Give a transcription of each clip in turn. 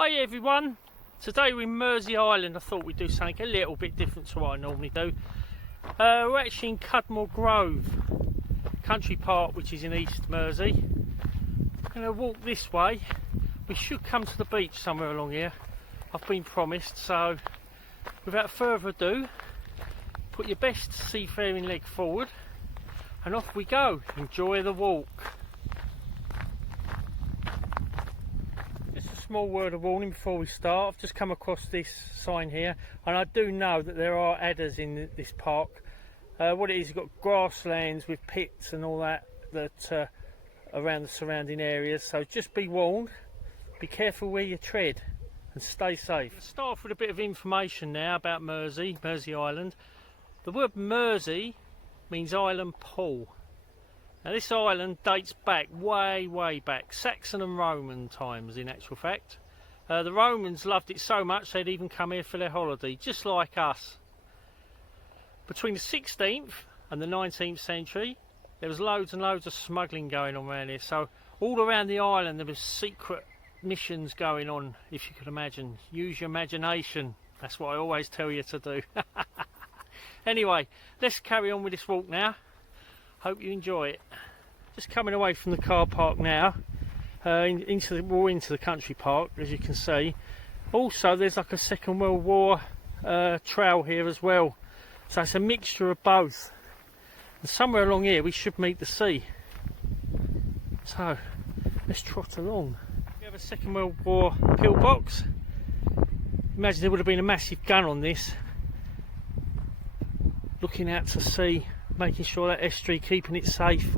Hi everyone, today we're in Mersea Island. I thought we'd do something a little bit different to what I normally do. We're actually in Cudmore Grove Country Park, which is in East Mersea. We're going to walk this way. We should come to the beach somewhere along here, I've been promised. So without further ado, put your best seafaring leg forward and off we go. Enjoy the walk. Small word of warning before we start. I've just come across this sign here, and I do know that there are adders in this park. What it is, you've got grasslands with pits and all that around the surrounding areas, so just be warned, be careful where you tread and stay safe. Let's start off with a bit of information now about Mersea Island. The word Mersea means island pool. Now this island dates back way back, Saxon and Roman times in actual fact. The Romans loved it so much they'd even come here for their holiday, just like us. Between the 16th and the 19th century there was loads and loads of smuggling going on around here, so all around the island there was secret missions going on, if you could imagine. Use your imagination, that's what I always tell you to do. Anyway, let's carry on with this walk now. Hope you enjoy it. Just coming away from the car park now, into the country park, as you can see. Also, there's like a Second World War trail here as well, so it's a mixture of both. And somewhere along here we should meet the sea. So let's trot along. We have a Second World War pillbox. Imagine there would have been a massive gun on this, looking out to sea, making sure that estuary, keeping it safe.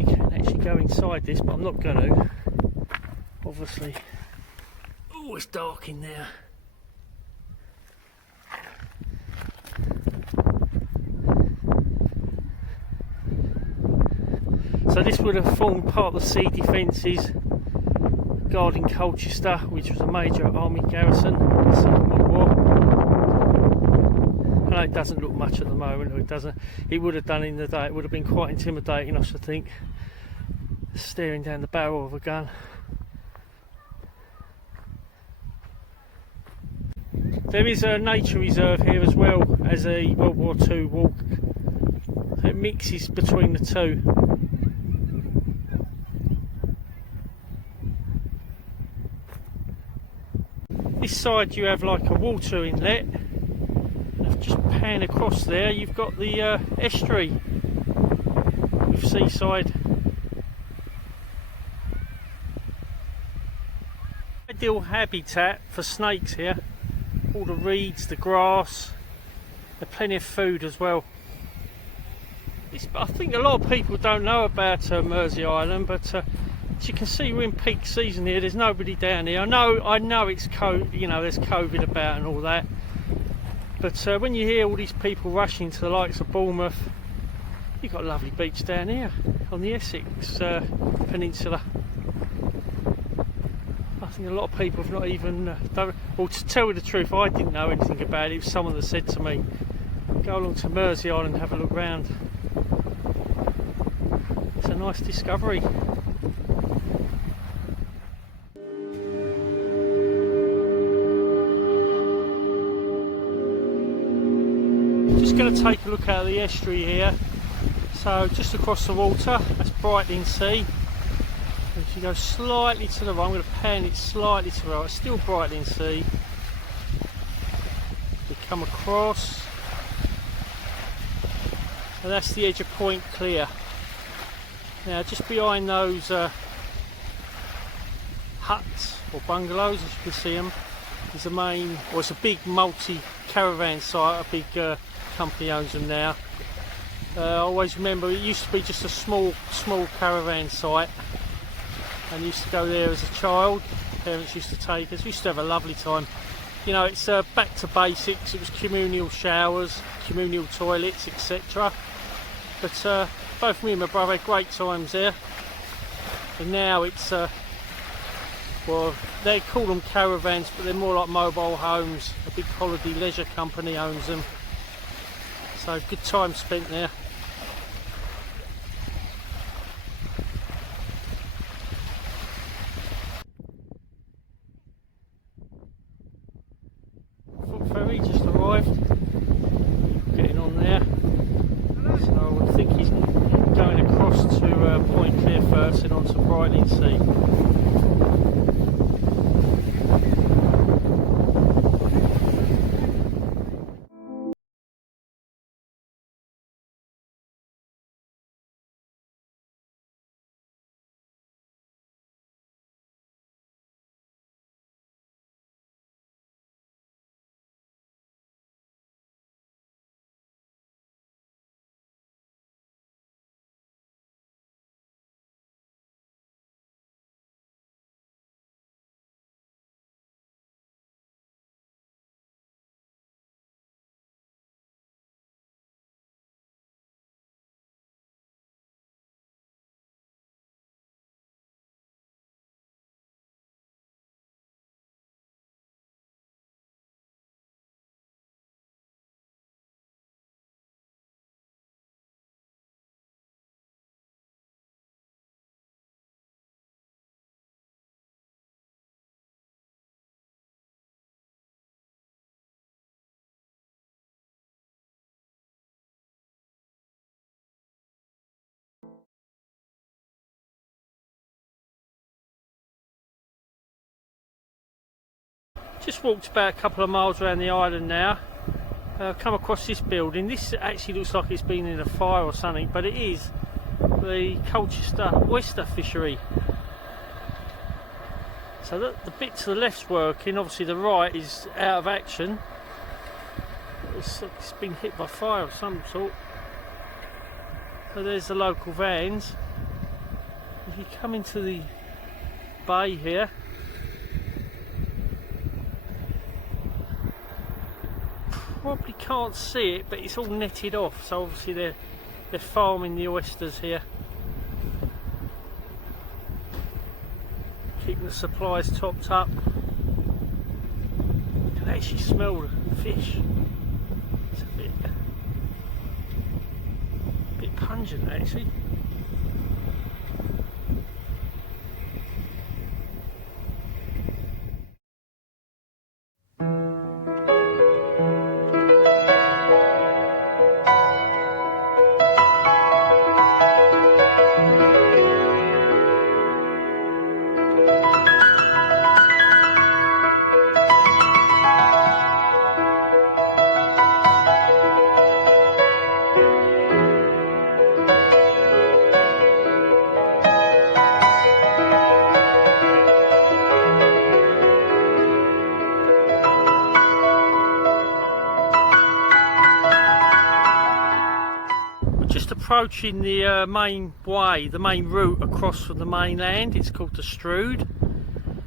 You can actually go inside this, but I'm not going to, obviously. Oh, it's dark in there. So this would have formed part of the sea defences guarding Colchester, which was a major army garrison in the Second World War. I know it doesn't look much at the moment, or it doesn't. It would have done in the day. It would have been quite intimidating, I should think, staring down the barrel of a gun. There is a nature reserve here as well as a World War II walk. So it mixes between the two. This side you have like a water inlet. Just pan across there, you've got the estuary with seaside. Ideal habitat for snakes here. All the reeds, the grass, there's plenty of food as well. I think a lot of people don't know about Mersea Island, but as you can see, we're in peak season here. There's nobody down here. I know it's there's COVID about and all that. But when you hear all these people rushing to the likes of Bournemouth, you've got a lovely beach down here on the Essex Peninsula. I think a lot of people have not even, well, to tell you the truth, I didn't know anything about it. It was someone that said to me, go along to Mersea Island and have a look round. It's a nice discovery. Just going to take a look at the estuary here. So just across the water, that's Brightling Sea. If you go slightly to the right, I'm going to pan it slightly to the right, still Brightling Sea. We come across, and that's the edge of Point Clear. Now just behind those huts or bungalows, as you can see them, is the main, or it's a big multi-caravan site. A big company owns them now. I always remember it used to be just a small caravan site, and used to go there as a child. Parents used to take us. We used to have a lovely time. You know, it's back to basics. It was communal showers, communal toilets, etc. But both me and my brother had great times there. And now it's well, they call them caravans, but they're more like mobile homes. A big holiday leisure company owns them. So good time spent there. stunning sea. Just walked about a couple of miles around the island now. Come across this building. This actually looks like it's been in a fire or something, but it is the Colchester oyster fishery. So the bit to the left's working, obviously the right is out of action. It's been hit by fire of some sort. So there's the local vans. If you come into the bay here, probably can't see it, but it's all netted off, so obviously they're farming the oysters here, keeping the supplies topped up. You can actually smell the fish. It's a bit pungent actually. Just approaching the main way, the main route across from the mainland. It's called the Strood.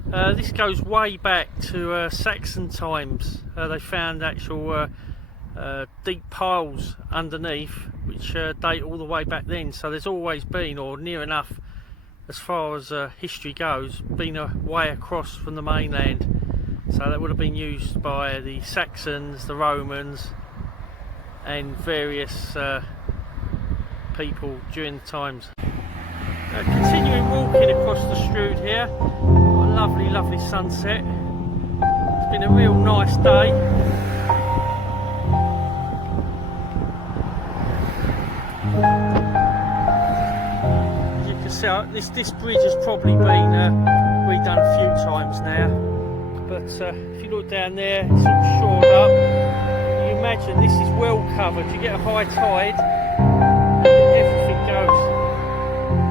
This goes way back to Saxon times. They found actual deep piles underneath, which date all the way back then. So there's always been, or near enough as far as history goes, been a way across from the mainland. So that would have been used by the Saxons, the Romans, and various people during the times. Continuing walking across the Strood here. Got a lovely sunset. It's been a real nice day. As you can see, this bridge has probably been redone a few times now, but if you look down there, it's all shored up. You imagine this is well covered. You get a high tide, everything goes.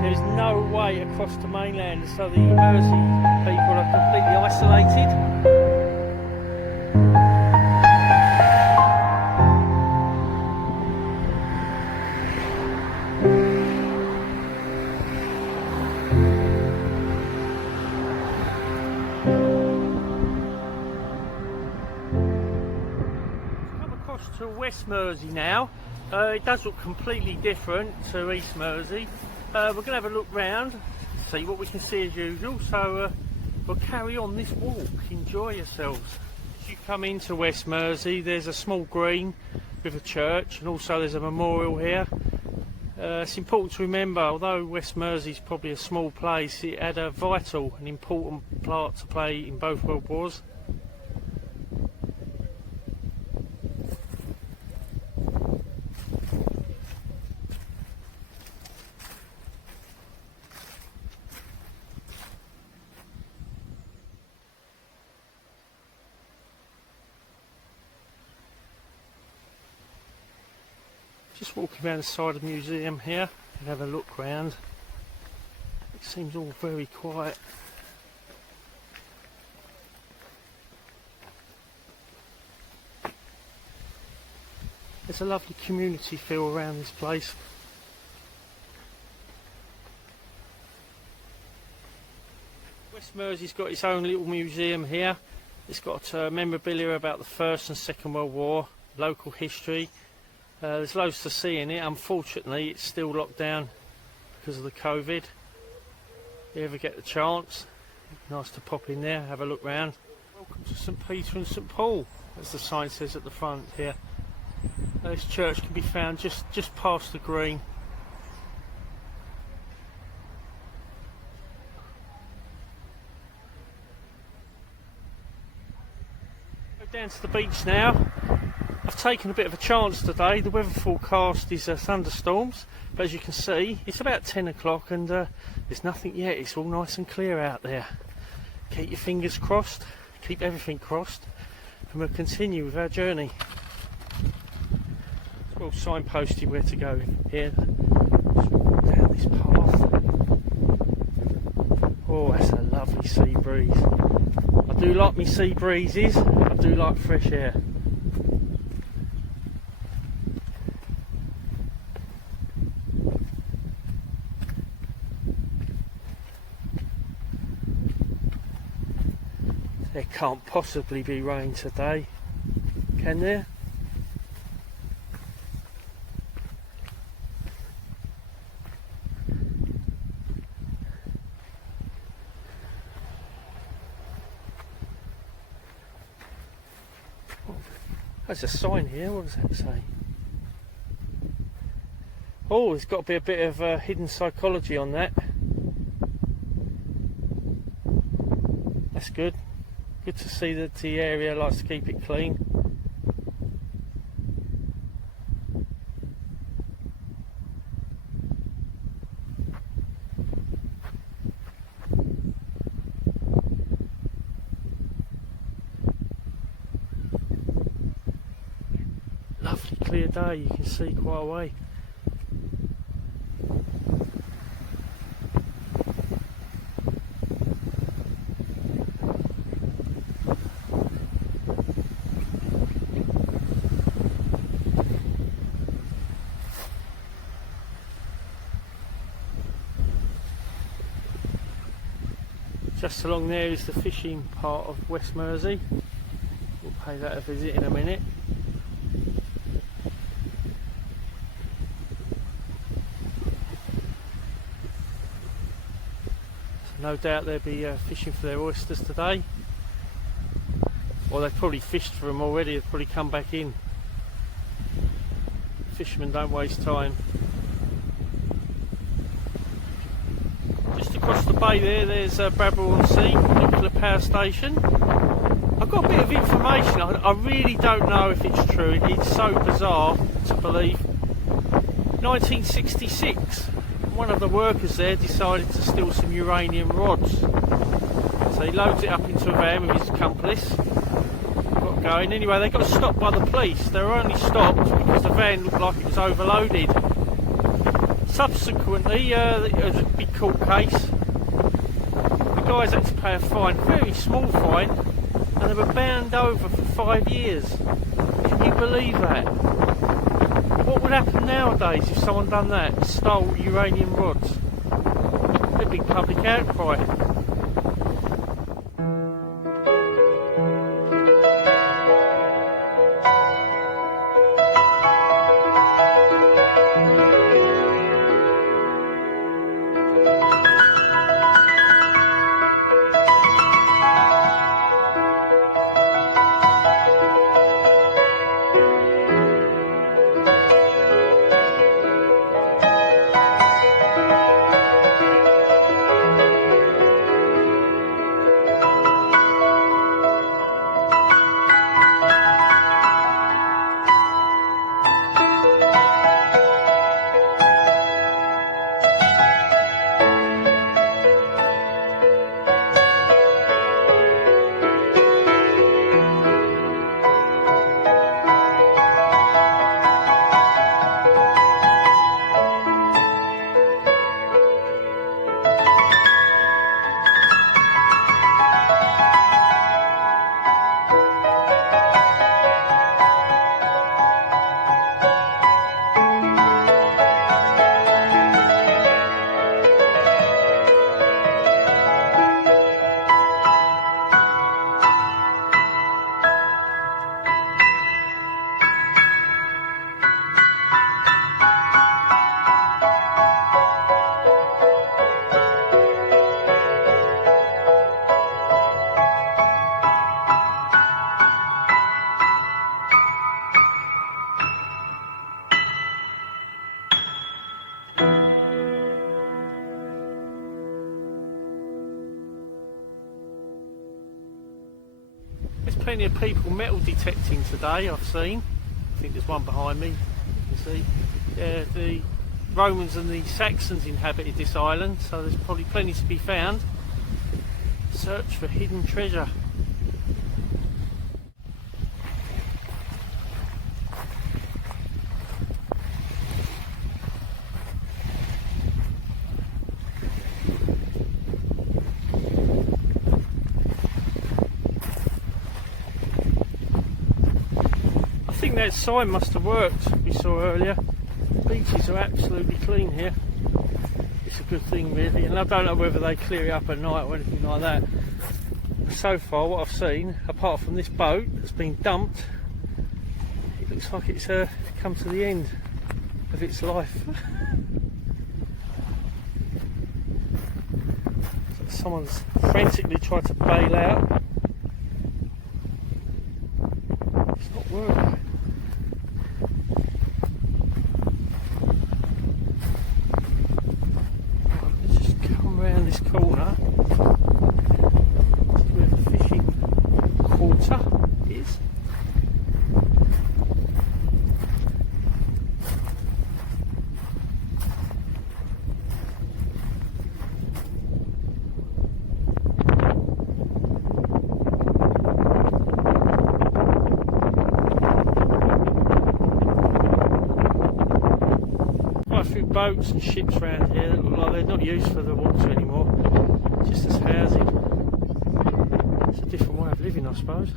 There's no way across the mainland, so the Mersea people are completely isolated. Come across to West Mersea now. It does look completely different to East Mersea. We're going to have a look round, see what we can see as usual, so we'll carry on this walk. Enjoy yourselves. As you come into West Mersea, there's a small green with a church, and also there's a memorial here. It's important to remember, although West Mersea is probably a small place, it had a vital and important part to play in both World Wars. Just walking around the side of the museum here and have a look round. It seems all very quiet. There's a lovely community feel around this place. West Mersea's got its own little museum here. It's got memorabilia about the First and Second World War, local history. There's loads to see in it. Unfortunately, it's still locked down because of the COVID. If you ever get the chance, nice to pop in there, have a look round. Welcome to St Peter and St Paul, as the sign says at the front here. This church can be found just past the green. Go down to the beach now. I've taken a bit of a chance today. The weather forecast is thunderstorms, but as you can see, it's about 10 o'clock and there's nothing yet. It's all nice and clear out there. Keep your fingers crossed, keep everything crossed, and we'll continue with our journey. It's well signposted where to go here. Just walk down this path. Oh, that's a lovely sea breeze. I do like me sea breezes. I do like fresh air. There can't possibly be rain today, can there? There's a sign here, what does that say? Oh, there's got to be a bit of hidden psychology on that. That's good. Good to see that the area likes to keep it clean. Lovely clear day, you can see quite a way. Just along there is the fishing part of West Mersea. We'll pay that a visit in a minute. So no doubt they'll be fishing for their oysters today. Or they've probably fished for them already, they've probably come back in. Fishermen don't waste time. Across the bay there's Bradwell-on-Sea nuclear power station. I've got a bit of information. I really don't know if it's true. It's so bizarre to believe. 1966, one of the workers there decided to steal some uranium rods. So he loads it up into a van with his accomplice. Got going. Anyway, they got stopped by the police. They were only stopped because the van looked like it was overloaded. Subsequently, it was a big court case. The guys had to pay a fine, very small fine, and they were bound over for 5 years. Can you believe that? What would happen nowadays if someone done that, stole uranium rods? A big public outcry. There's plenty of people metal detecting today, I've seen. I think there's one behind me, you can see. Yeah, the Romans and the Saxons inhabited this island, so there's probably plenty to be found. Search for hidden treasure. I think that sign must have worked we saw earlier. Beaches are absolutely clean here. It's a good thing really, and I don't know whether they clear it up at night or anything like that. So far what I've seen, apart from this boat that's been dumped, it looks like it's come to the end of its life. Someone's frantically tried to bail out. It's not working. Let's just come around this corner. This is where the fishing quarter is. Boats and ships around here that look like they're not used for the water anymore, just as housing. It's a different way of living, I suppose.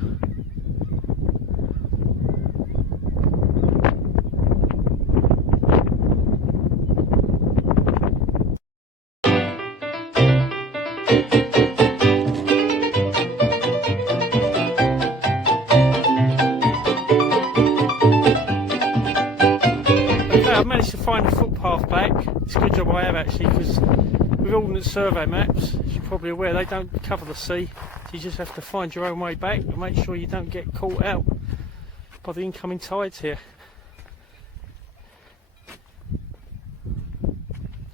I've managed to find a footpath back. It's a good job I have actually, because with Ordnance Survey maps, as you're probably aware, they don't cover the sea, so you just have to find your own way back and make sure you don't get caught out by the incoming tides here.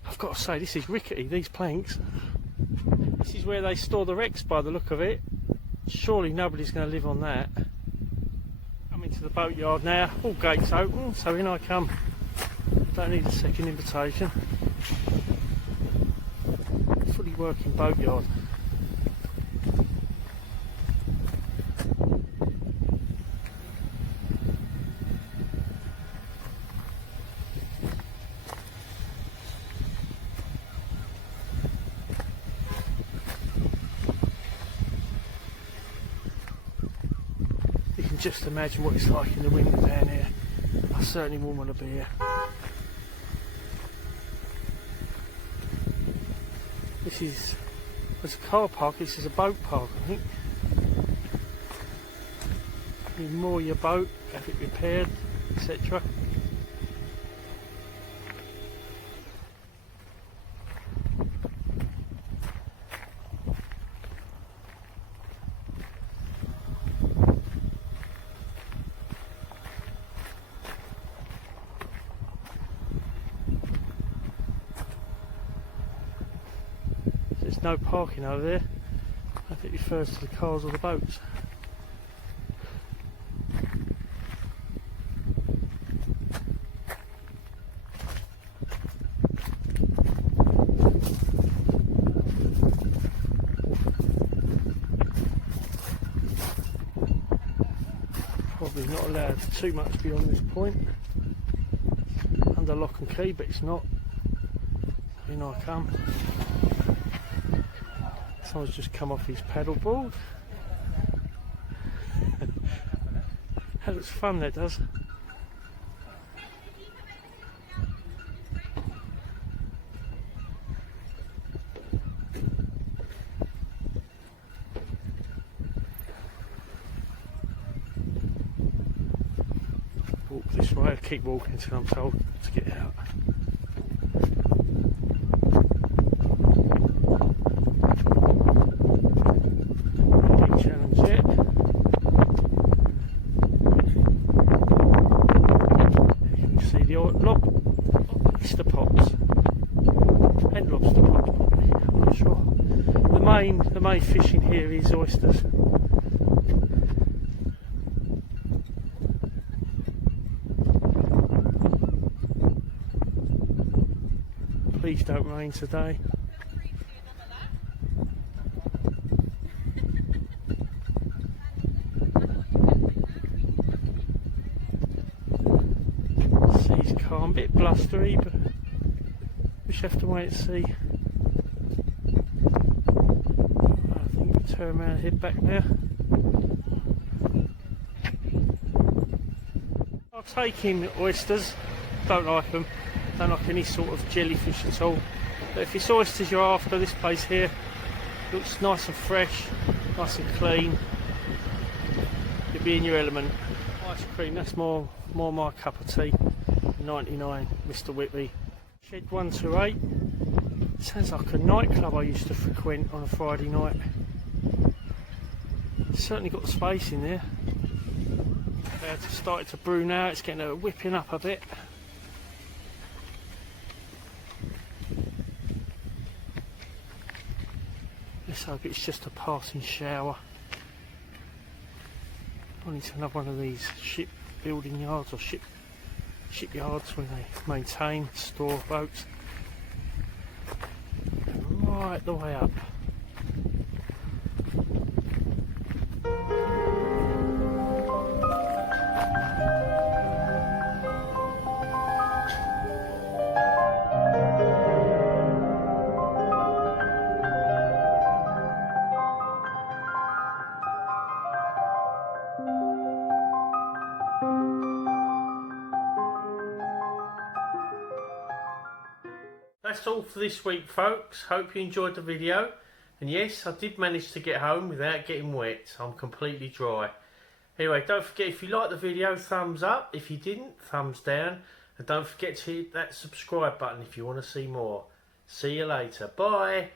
I've got to say, this is rickety, these planks. This is where they store the wrecks by the look of it. Surely nobody's going to live on that. I'm into the boatyard now, all gates open, so in I come. Don't need a second invitation. Fully working boatyard. You can just imagine what it's like in the winter down here. I certainly wouldn't want to be here. This is, there's a car park, this is a boat park I think. You moor your boat, have it repaired, etc. There's no parking over there. I think it refers to the cars or the boats. Probably not allowed too much beyond this point. Under lock and key, but it's not. In I come. Someone's just come off his paddleboard. That looks fun, that does. Walk this way, I keep walking until I'm told to get out. The main fishing here is oysters. Please don't rain today. Sea's calm, a bit blustery, but we should have to wait and see. I think we'll turn around and head back now. I'll take in oysters, don't like them, don't like any sort of jellyfish at all. But if it's oysters you're after, this place here looks nice and fresh, nice and clean. You'll be in your element. Ice cream, that's more my cup of tea. 99, Mr. Whitby. Shed 128. Sounds like a nightclub I used to frequent on a Friday night. It's certainly got the space in there. It's started to brew now, it's getting a whipping up a bit. Let's hope it's just a passing shower. I need another one of these shipbuilding yards or shipyards where they maintain, store boats. Right the way up. That's all for this week, folks. Hope you enjoyed the video. And yes, I did manage to get home without getting wet. I'm completely dry. Anyway, don't forget, if you liked the video, thumbs up. If you didn't, thumbs down. And don't forget to hit that subscribe button if you want to see more. See you later. Bye.